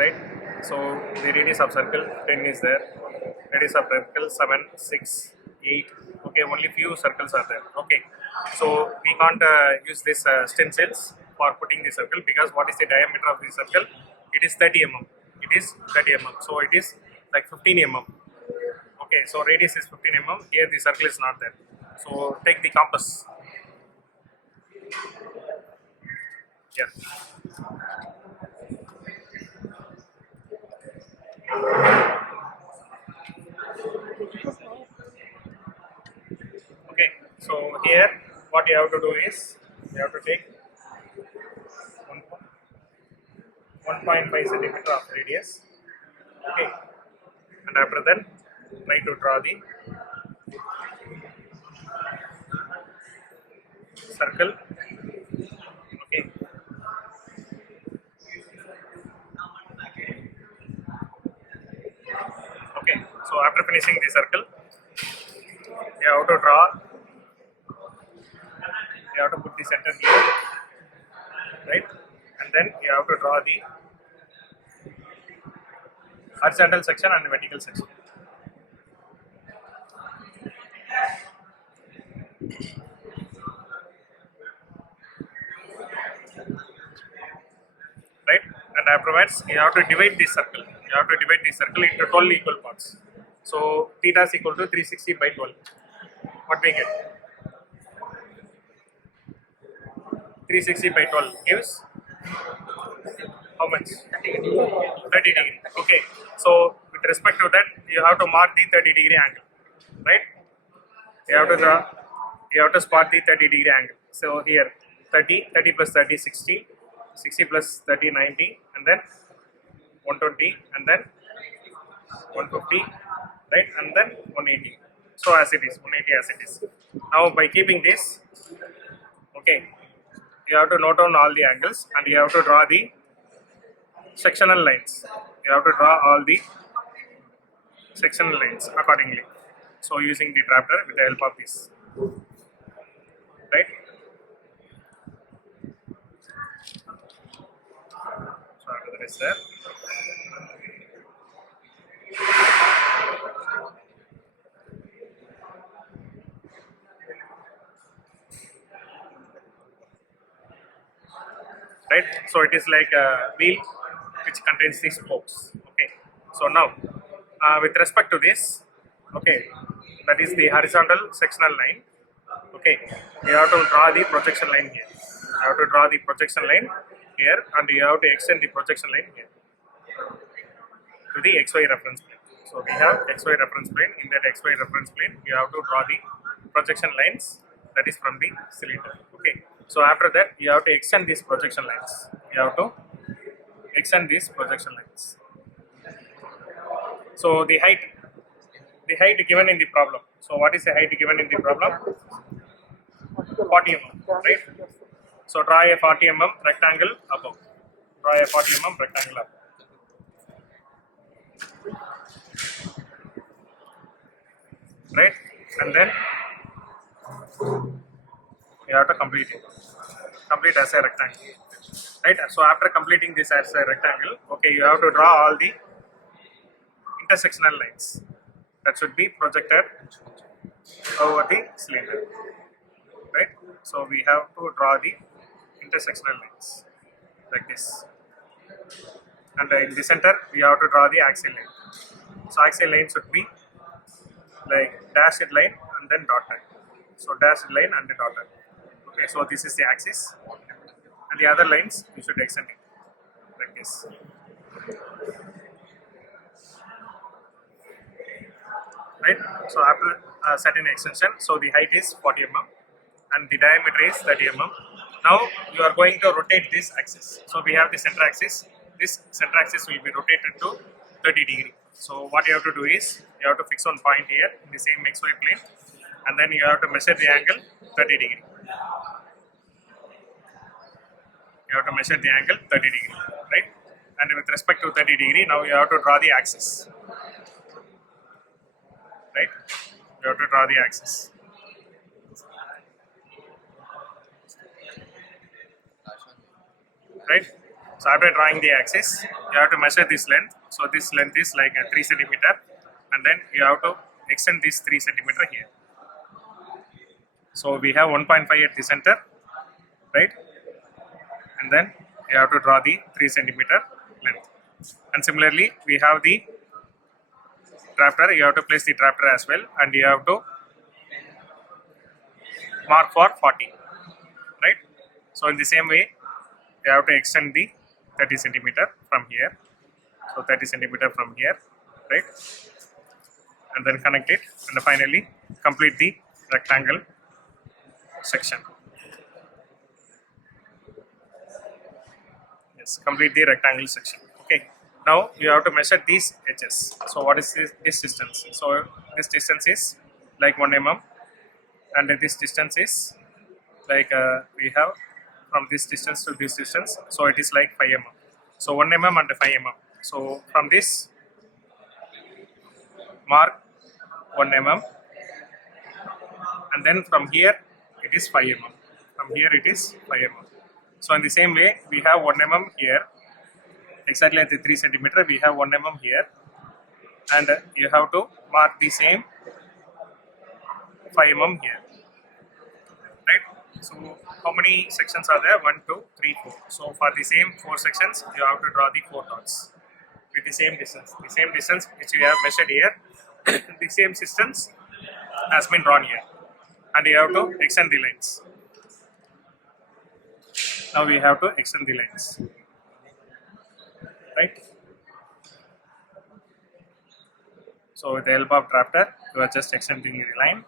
right? So the radius of circle 10 is there, radius of circle 7, 6, 8. Okay, only few circles are there. Okay, so we can't use this stencils for putting the circle, because what is the diameter of the circle? It is 30 mm. It is 30 mm. So it is like 15 mm. Okay, so radius is 15 mm. Here the circle is not there. So take the compass. Yeah. Okay, so here what you have to do is you have to take 1.5 centimeter of radius. Okay, and after that try to draw the circle. Okay, okay. So after finishing the circle, you have to draw. You have to put the center here, right? And then you have to draw the horizontal section and the vertical section. Right? And afterwards, you have to divide the circle. You have to divide the circle into 12 equal parts. So theta is equal to 360 by 12. What we get? 360 by 12 gives how much? 30 degree. Okay. So with respect to that, you have to mark the 30-degree angle, right? You have to draw. You have to spot the 30-degree angle. So here 30, 30 plus 30, 60, 60 plus 30, 90, and then 120, and then 150, right, and then 180. So as it is, 180 as it is. Now by keeping this, okay, you have to note down all the angles and you have to draw the sectional lines. You have to draw all the sectional lines accordingly. So using the drafter with the help of this, right? So after that is there. Right, so it is like a wheel which contains these spokes. Okay, so now with respect to this, okay, that is the horizontal sectional line. Okay, you have to draw the projection line here. You have to draw the projection line here, and you have to extend the projection line here to the XY reference plane. So we have XY reference plane. In that XY reference plane, you have to draw the projection lines, that is from the cylinder. Okay. So after that, you have to extend these projection lines. You have to extend these projection lines. So the height given in the problem. So what is the height given in the problem? 40 mm, right? So draw a 40 mm rectangle above. Draw a 40 mm rectangle above. Right? And then you have to complete it. Complete as a rectangle. Right? So after completing this as a rectangle, okay, you have to draw all the intersectional lines that should be projected over the cylinder. Right? So we have to draw the intersectional lines like this. And in the center, we have to draw the axial line. So axial line should be like dashed line and then dotted. So dashed line and the dotted. Okay, so this is the axis, and the other lines you should extend it like this. Right? So after a certain extension, so the height is 40 mm and the diameter is 30 mm. Now you are going to rotate this axis. So we have the center axis. This center axis will be rotated to 30 degree. So what you have to do is you have to fix one point here in the same XY plane, and then you have to measure the angle 30 degree. You have to measure the angle 30 degree, right? And with respect to 30 degree, now you have to draw the axis, right? You have to draw the axis. Right? So after drawing the axis, you have to measure this length. So this length is like a 3 centimeter, and then you have to extend this 3 centimeter here. So we have 1.5 at the center, right? And then you have to draw the 3 centimeter length. And similarly, we have the drafter. You have to place the drafter as well, and you have to mark for 40, right? So in the same way, you have to extend the 30 centimeter from here. So 30 centimeter from here, right? And then connect it, and finally complete the rectangle section. Yes, complete the rectangle section. Okay. Now you have to measure these edges. So what is this distance? So this distance is like 1 mm, and this distance is like we have from this distance to this distance. So it is like 5 mm. So 1 mm and 5 mm. So from this mark 1 mm, and then from here it is 5 mm. From here it is 5 mm. So in the same way, we have 1 mm here, exactly at the 3 centimeter. We have 1 mm here, and you have to mark the same 5 mm here, right? So how many sections are there? 1, 2, 3, 4. So for the same 4 sections, you have to draw the 4 dots with the same distance. The same distance which we have measured here, the same distance has been drawn here, and you have to extend the lines. Now we have to extend the lines, right? So with the help of drafter, you are just extending the line,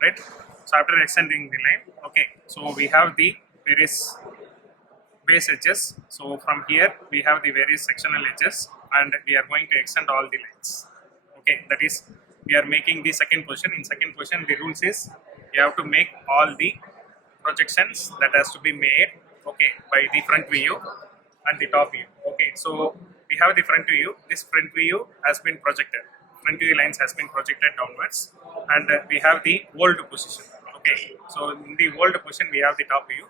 right? So after extending the line, okay, so we have the various base edges. So from here we have the various sectional edges, and we are going to extend all the lines. Okay, that is, we are making the second position. In second position, the rules is you have to make all the projections that has to be made, okay, by the front view and the top view. Okay, so we have the front view. This front view has been projected. Front view lines has been projected downwards, and we have the old position. Okay, so in the old position we have the top view.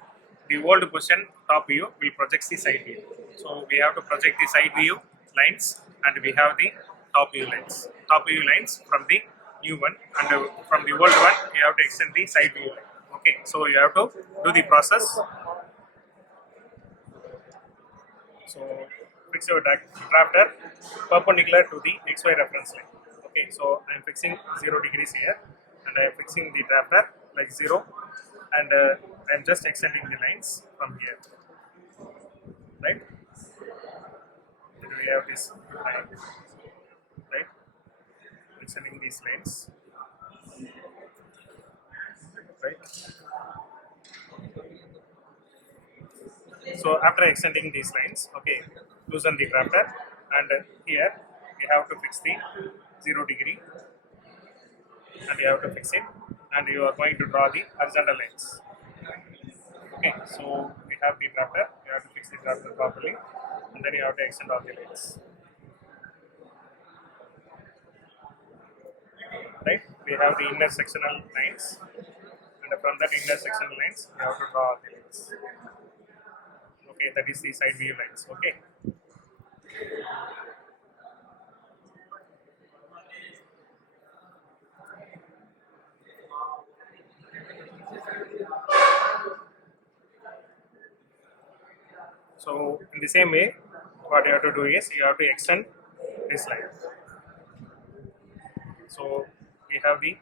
The old position top view will project the side view. So we have to project the side view lines, and we have the top view lines. Top view lines from the new one, and from the old one you have to extend the side view line. Okay, so you have to do the process. So fix your drafter perpendicular to the XY reference line. Okay, so I am fixing 0 degrees here, and I am fixing the drafter like 0, and I am just extending the lines from here, right? And we have this line, right? Extending these lines, right? So after extending these lines, okay, loosen the drafter, and here you have to fix the 0 degree, and you have to fix it, and you are going to draw the horizontal lines. Okay, so we have the drafter, you have to fix the drafter properly, and then you have to extend all the lines. Right? We have the inner sectional lines, and from that inner sectional lines, you have to draw the lines. Okay, that is the side view lines. Okay. So in the same way, what you have to do is you have to extend this line. So we have the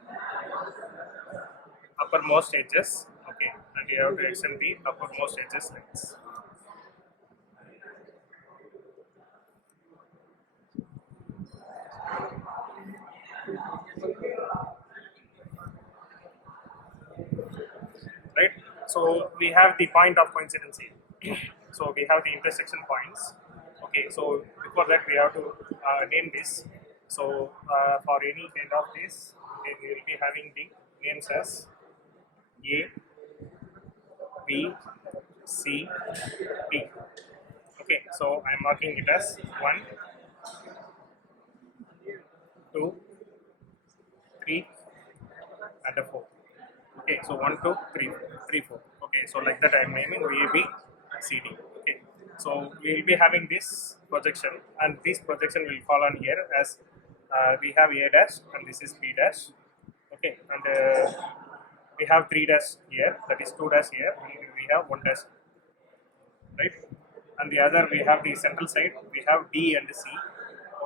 uppermost edges, okay, and you have to extend the uppermost edges lines. Right? So we have the point of coincidence here. So we have the intersection points. Okay, so before that we have to name this. So for any kind of this, okay, we will be having the names as A, B, C, D. Okay, so I am marking it as 1, 2, 3, and 4. Okay, so 1, 2, 3, 3, 4. Okay, so like that I'm naming A, B, C, D. Okay, so we will be having this projection, and this projection will fall on here as we have A dash and this is B dash. Okay, and we have 3 dash here, that is 2 dash here, and we have 1 dash, right? And the other we have the central side, we have D and C.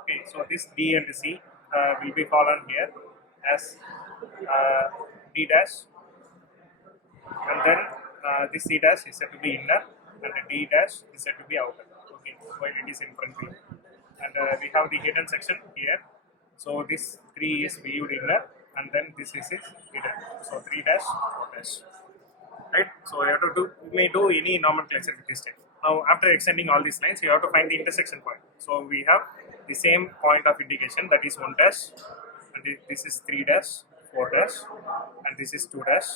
Okay, so this D and C will be fallen here as D dash, and then this C dash is said to be inner, and the D dash is said to be outer. Okay, while it is in front view, and we have the hidden section here. So this 3 is viewed inner, and then this is hidden. So 3 dash, 4 dash. Right? So you have to do, you may do any nomenclature with this type. Now after extending all these lines, you have to find the intersection point. So we have the same point of indication, that is 1 dash, and this is 3 dash, 4 dash, and this is 2 dash,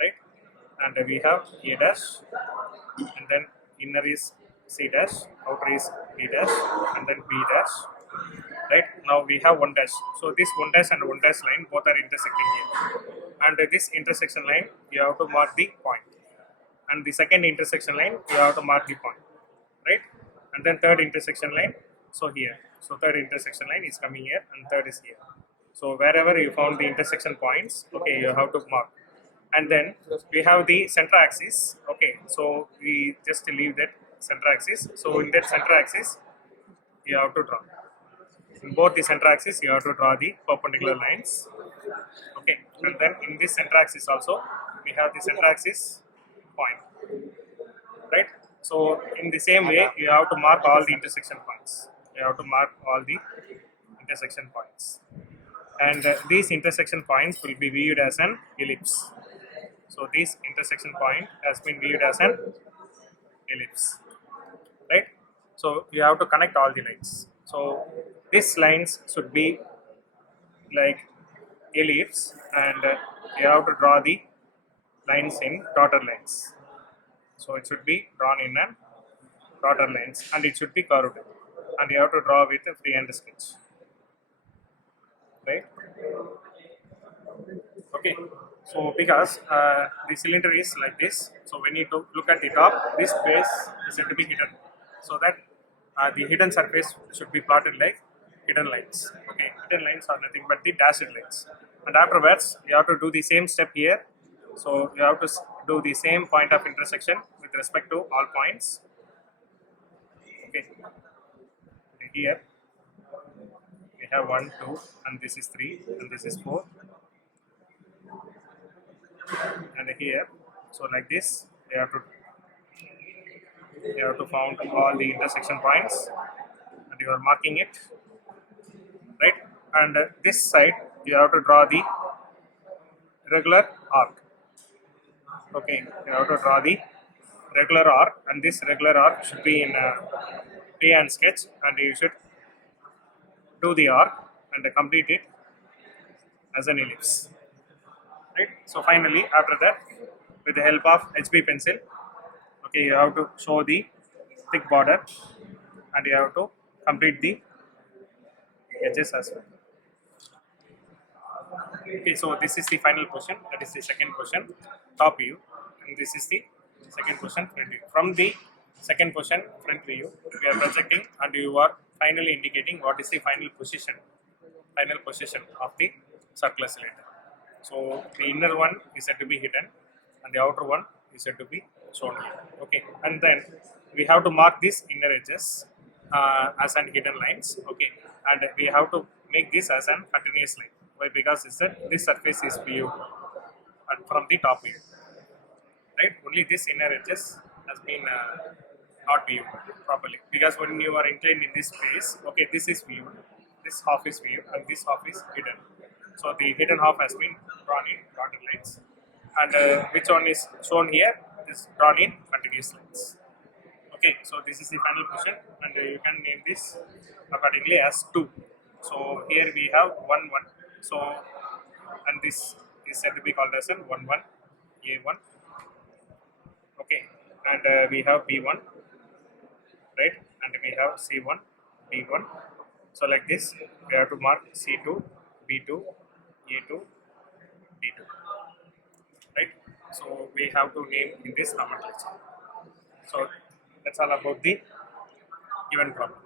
right? And we have A dash, and then inner is C dash, outer is B dash, and then B dash. Right, now we have 1 dash. So this 1 dash and 1 dash line both are intersecting here, and this intersection line you have to mark the point, and the second intersection line you have to mark the point, right? And then third intersection line, so here, so third intersection line is coming here, and third is here. So wherever you found the intersection points, okay, you have to mark. And then we have the center axis. Okay, so we just leave that center axis. So in that center axis you have to draw. In both the center axis you have to draw the perpendicular lines. Okay, and then in this center axis also we have the center axis point, right? So in the same way you have to mark all the intersection points. You have to mark all the intersection points, and these intersection points will be viewed as an ellipse. So this intersection point has been viewed as an ellipse, right? So you have to connect all the lines. So these lines should be like ellipse, and you have to draw the lines in dotted lines. So it should be drawn in a dotted lines, and it should be curved, and you have to draw with a freehand sketch, right? Okay, so because the cylinder is like this, so when you look at the top, this base is said to be hidden, so that the hidden surface should be plotted like hidden lines. Okay, hidden lines are nothing but the dashed lines, and afterwards you have to do the same step here. So you have to do the same point of intersection with respect to all points. Okay, here we have 1, 2, and this is 3, and this is 4, and here, so like this you have to found all the intersection points, and you are marking it, right? And this side you have to draw the regular arc. Okay, you have to draw the regular arc, and this regular arc should be in a freehand sketch, and you should do the arc and complete it as an ellipse, right? So finally after that, with the help of HB pencil, okay, you have to show the thick border, and you have to complete the edges as well. Okay, so this is the final question, that is the second question, top view, and this is the second question, front view. From the second question, front view, we are projecting, and you are finally indicating what is the final position of the circular cylinder. So the inner one is said to be hidden, and the outer one is said to be shown here. Okay, and then we have to mark these inner edges as an hidden lines. Okay, and we have to make this as an continuous line. Why? Because it's that this surface is viewed and from the top view, right? Only this inner edges has been not viewed properly, because when you are inclined in this space, okay, this is viewed, this half is viewed, and this half is hidden. So the hidden half has been drawn in dotted lines, and which one is shown here is drawn in continuous lines. Okay, so this is the final question, and you can name this accordingly as 2. So here we have 1, 1. So, and this is said to be called as an 1, 1, A1. Okay, and we have B1, right? And we have C1, B1. So like this, we have to mark C2, B2, A2, D2. So we have to name in this nomenclature. So that's all about the given problem.